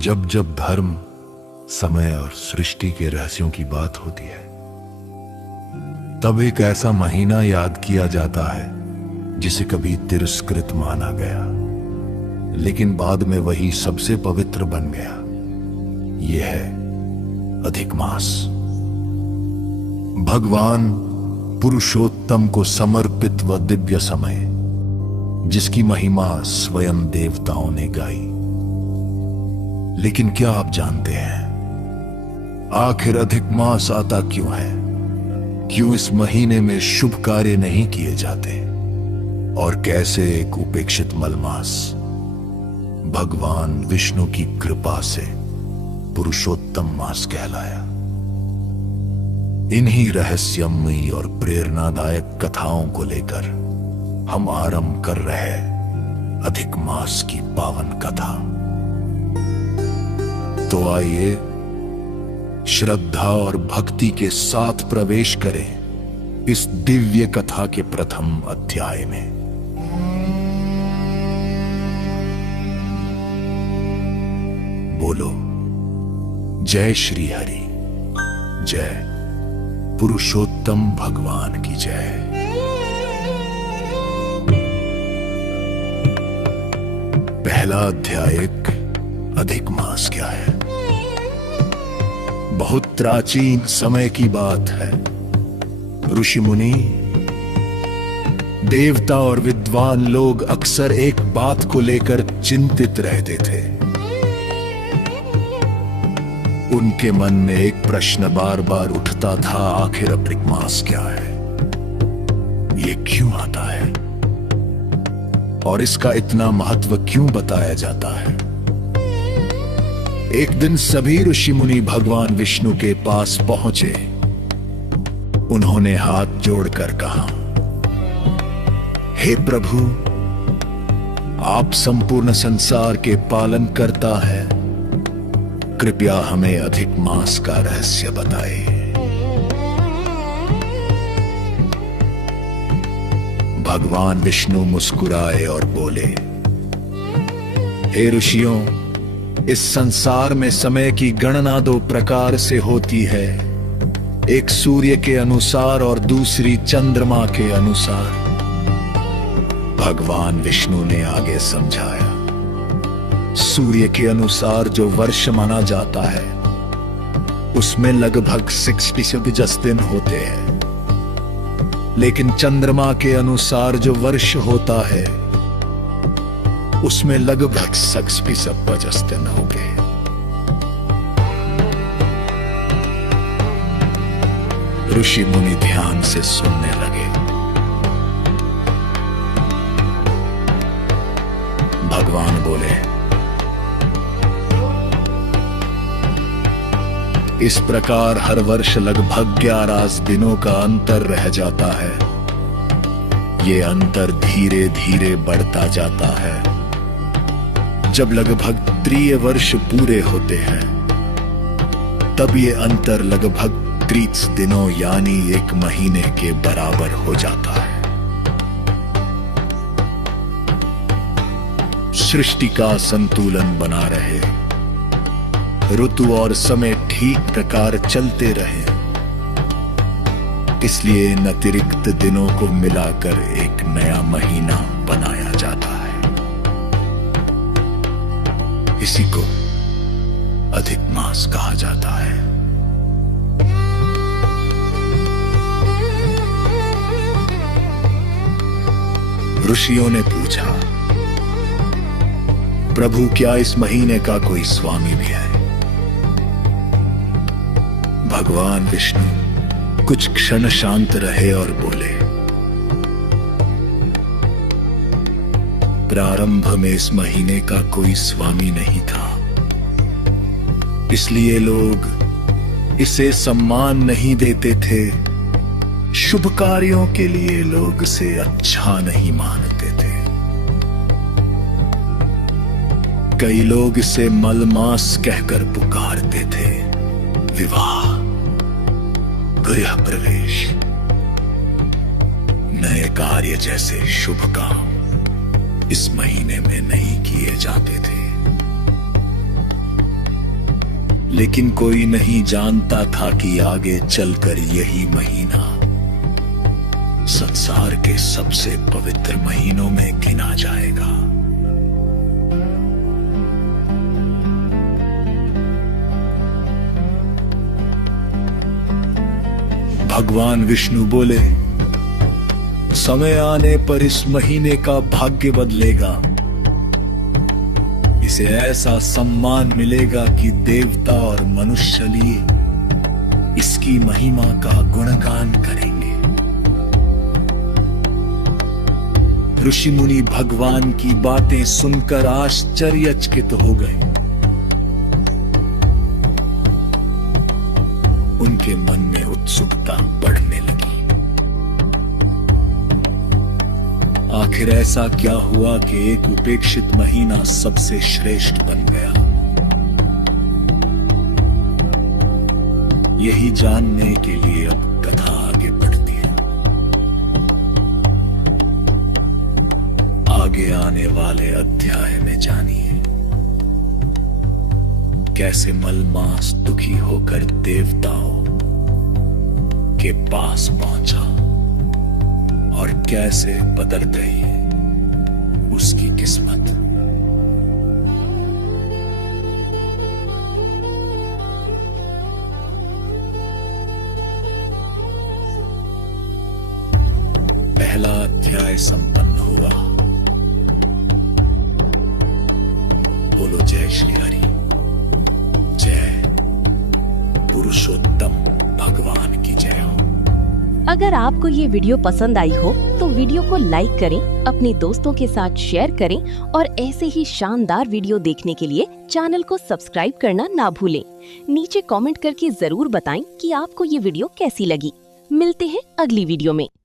जब जब धर्म, समय और सृष्टि के रहस्यों की बात होती है, तब एक ऐसा महीना याद किया जाता है जिसे कभी तिरस्कृत माना गया, लेकिन बाद में वही सबसे पवित्र बन गया। यह है अधिक मास। भगवान पुरुषोत्तम को समर्पित व दिव्य समय, जिसकी महिमा स्वयं देवताओं ने गाई। लेकिन क्या आप जानते हैं आखिर अधिक मास आता क्यों है? क्यों इस महीने में शुभ कार्य नहीं किए जाते? और कैसे एक उपेक्षित मलमास भगवान विष्णु की कृपा से पुरुषोत्तम मास कहलाया? इन्हीं रहस्यमयी और प्रेरणादायक कथाओं को लेकर हम आरंभ कर रहे अधिक मास की पावन कथा। तो आइए श्रद्धा और भक्ति के साथ प्रवेश करें इस दिव्य कथा के प्रथम अध्याय में। बोलो जय श्री हरि, जय पुरुषोत्तम भगवान की जय। पहला अध्याय, अधिक मास क्या है? बहुत प्राचीन समय की बात है। ऋषि मुनि, देवता और विद्वान लोग अक्सर एक बात को लेकर चिंतित रहते थे। उनके मन में एक प्रश्न बार बार उठता था, आखिर अधिक मास क्या है? ये क्यों आता है? और इसका इतना महत्व क्यों बताया जाता है? एक दिन सभी ऋषि मुनि भगवान विष्णु के पास पहुंचे। उन्होंने हाथ जोड़कर कहा, हे प्रभु, आप संपूर्ण संसार के पालन करता है, कृपया हमें अधिक मास का रहस्य बताएं। भगवान विष्णु मुस्कुराए और बोले, हे ऋषियों, इस संसार में समय की गणना दो प्रकार से होती है, एक सूर्य के अनुसार और दूसरी चंद्रमा के अनुसार। भगवान विष्णु ने आगे समझाया, सूर्य के अनुसार जो वर्ष माना जाता है उसमें लगभग 60 दिन होते हैं, लेकिन चंद्रमा के अनुसार जो वर्ष होता है उसमें लगभग 60 दिन हो गए। ऋषि मुनि ध्यान से सुनने लगे। भगवान बोले, इस प्रकार हर वर्ष लगभग 11 दिनों का अंतर रह जाता है। ये अंतर धीरे धीरे बढ़ता जाता है। जब लगभग 3 वर्ष पूरे होते हैं, तब ये अंतर लगभग 30 दिनों यानी 1 महीने के बराबर हो जाता है। सृष्टि का संतुलन बना रहे, ऋतु और समय ठीक प्रकार चलते रहे, इसलिए इन अतिरिक्त दिनों को मिलाकर एक नया महीना बनाया जाता है। इसी को अधिक मास कहा जाता है। ऋषियों ने पूछा, प्रभु, क्या इस महीने का कोई स्वामी भी है? भगवान विष्णु कुछ क्षण शांत रहे और बोले, प्रारंभ में इस महीने का कोई स्वामी नहीं था, इसलिए लोग इसे सम्मान नहीं देते थे। शुभ कार्यों के लिए लोग इसे अच्छा नहीं मानते थे। कई लोग इसे मलमास कहकर पुकारते थे। विवाह, गृह प्रवेश, नए कार्य जैसे शुभ काम इस महीने में नहीं किए जाते थे। लेकिन कोई नहीं जानता था कि आगे चलकर यही महीना संसार के सबसे पवित्र महीनों में गिना जाएगा। भगवान विष्णु बोले, समय आने पर इस महीने का भाग्य बदलेगा। इसे ऐसा सम्मान मिलेगा कि देवता और मनुष्य लिए इसकी महिमा का गुणगान करेंगे। ऋषि मुनि भगवान की बातें सुनकर आश्चर्यचकित हो गए। उनके मन में उत्सुकता बढ़ने लगी। आखिर ऐसा क्या हुआ कि एक उपेक्षित महीना सबसे श्रेष्ठ बन गया? यही जानने के लिए अब कथा आगे बढ़ती है। आगे आने वाले अध्याय में जानिए कैसे मलमास दुखी होकर देवताओं के पास पहुंचा और कैसे बदल गई उसकी किस्मत। पहला अध्याय संपन्न हुआ। बोलो जय श्री हरि, जय पुरुषोत्तम भगवान की जय हो। अगर आपको ये वीडियो पसंद आई हो तो वीडियो को लाइक करें, अपने दोस्तों के साथ शेयर करें और ऐसे ही शानदार वीडियो देखने के लिए चैनल को सब्सक्राइब करना ना भूलें। नीचे कमेंट करके जरूर बताएं कि आपको ये वीडियो कैसी लगी। मिलते हैं अगली वीडियो में।